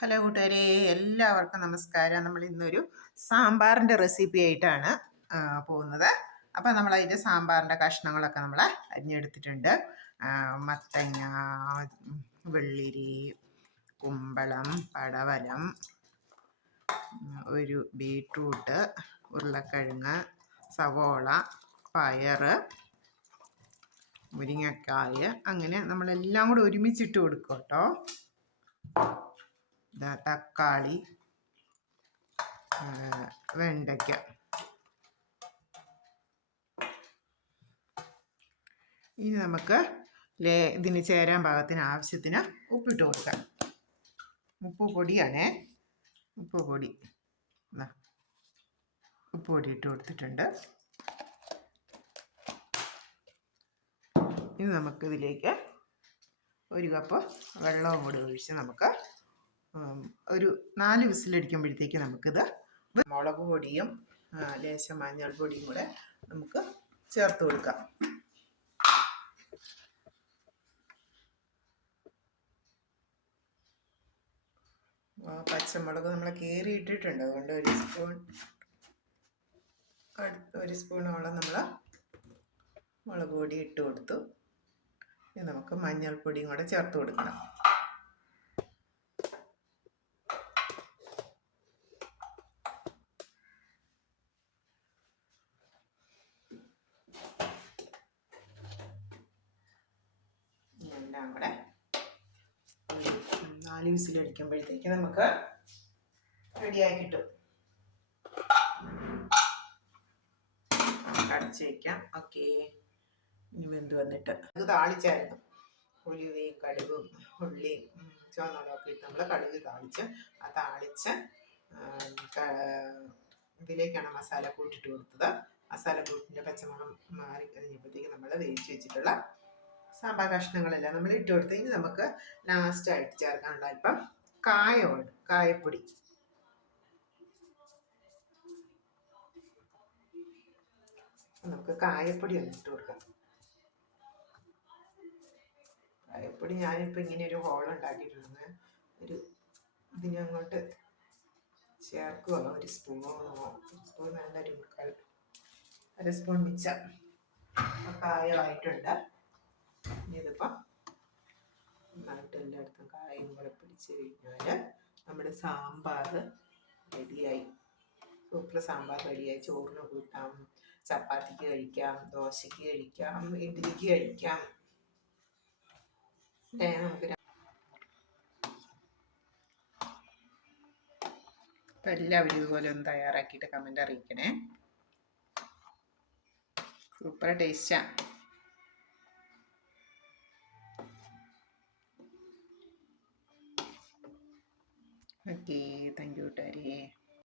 Hello കൂട്ടുകാരെ എല്ലാവർക്കും നമസ്കാരം. നമ്മൾ ഇന്നൊരു സാമ്പാറിന്റെ റെസിപ്പി ആയിട്ടാണ് പോകുന്നത്. അപ്പോൾ നമ്മൾ അതിന്റെ സാമ്പാറിന്റെ കഷ്ണങ്ങളൊക്കെ നമ്മൾ അരിഞ്ഞെടുത്തിട്ടുണ്ട്. മത്തങ്ങ വെള്ളിരി കുമ്പളം പടവലം ഒരു ബീട്രൂട്ട് ഉരുളക്കിഴങ്ങ് സവോള പയർ മുരിങ്ങക്കായ് അങ്ങനെ നമ്മളെല്ലാം കൂടെ ഒരുമിച്ചിട്ട് കൊടുക്കും കേട്ടോ. തക്കാളി വെണ്ടയ്ക്ക. ഇനി നമുക്ക് ലേ ഇതിന് ചേരാൻ പാകത്തിന് ആവശ്യത്തിന് ഉപ്പിട്ട് കൊടുക്കാം. ഉപ്പ് പൊടിയാണേ. ഉപ്പ് പൊടി. ഉപ്പ് പൊടി ഇട്ട് കൊടുത്തിട്ടുണ്ട്. ഇനി നമുക്കിതിലേക്ക് ഒരു കപ്പ് വെള്ളവും കൂടി ഒഴിച്ച് നമുക്ക് ഒരു നാല് വിസിലടിക്കുമ്പോഴത്തേക്ക് നമുക്കിത് മുളക് പൊടിയും ലേശം മഞ്ഞൾ പൊടിയും കൂടെ നമുക്ക് ചേർത്ത് കൊടുക്കാം. പച്ചമുളക് നമ്മൾ കീറി ഇട്ടിട്ടുണ്ട് അതുകൊണ്ട് ഒരു സ്പൂൺ ഒരു സ്പൂണോളം നമ്മൾ മുളക് പൊടി ഇട്ട് കൊടുത്തു. നമുക്ക് മഞ്ഞൾപ്പൊടിയും കൂടെ ചേർത്ത് കൊടുക്കണം. എല്ലാം കൂടെ നാല് വിസിലടിക്കുമ്പോഴത്തേക്ക് നമുക്ക് റെഡിയായി കിട്ടും. അടച്ച് വയ്ക്കാം ഓക്കെ ഇനി വെന്ത് വന്നിട്ട്. അത് താളിച്ചായിരുന്നു. ഉലുവയും കടുകും ഉള്ളിയും ഉം, ചുവന്നുള്ളതൊക്കെ ഇട്ട് നമ്മൾ കടുക് താളിച്ച് ആ താളിച്ച് ഇതിലേക്കാണ് മസാല കൂട്ടിട്ട് കൊടുത്തത്. മസാല കൂട്ടിന്റെ പച്ചമുളക് മാറി കഴിഞ്ഞപ്പോഴത്തേക്ക് നമ്മൾ വേവിച്ച് വെച്ചിട്ടുള്ള സാമ്പാർ കഷ്ണങ്ങളെല്ലാം നമ്മൾ ഇട്ട് കൊടുത്ത് ഇനി നമുക്ക് ലാസ്റ്റായിട്ട് ചേർക്കാനുള്ള അല്പം കായമാണ് കായപ്പൊടി. നമുക്ക് കായപ്പൊടി ഒന്ന് ഇട്ട് കൊടുക്കാം. കായപ്പൊടി ഞാനിപ്പോൾ ഇങ്ങനെ ഒരു ഹോൾ ഉണ്ടാക്കിയിട്ടുണ്ട്. ഒരു ഇതിനങ്ങോട്ട് ചേർക്കുക ഒരു സ്പൂണോ സ്പൂൺ നല്ല മുക്കാൽ അര സ്പൂൺ മിച്ചം. കായമായിട്ടുണ്ട് ഇനി ഇതിപ്പം നന്നായിട്ട് എല്ലായിടത്തും കായും കൂടെ പിടിച്ച് കഴിഞ്ഞാൽ നമ്മുടെ സാമ്പാർ റെഡിയായി. സൂപ്പർ സാമ്പാർ റെഡിയായി. ചോറിന് കൂട്ടാം ചപ്പാത്തിക്ക് കഴിക്കാം ദോശയ്ക്ക് കഴിക്കാം ഇഡ്ഡലിക്ക് കഴിക്കാം. നമുക്ക് അപ്പം എല്ലാവരും ഇതുപോലെ ഒന്ന് തയ്യാറാക്കിയിട്ട് കമന്റ് അറിയിക്കണേ. സൂപ്പർ ടേസ്റ്റാ. Okay thank you കൂട്ടുകാരേ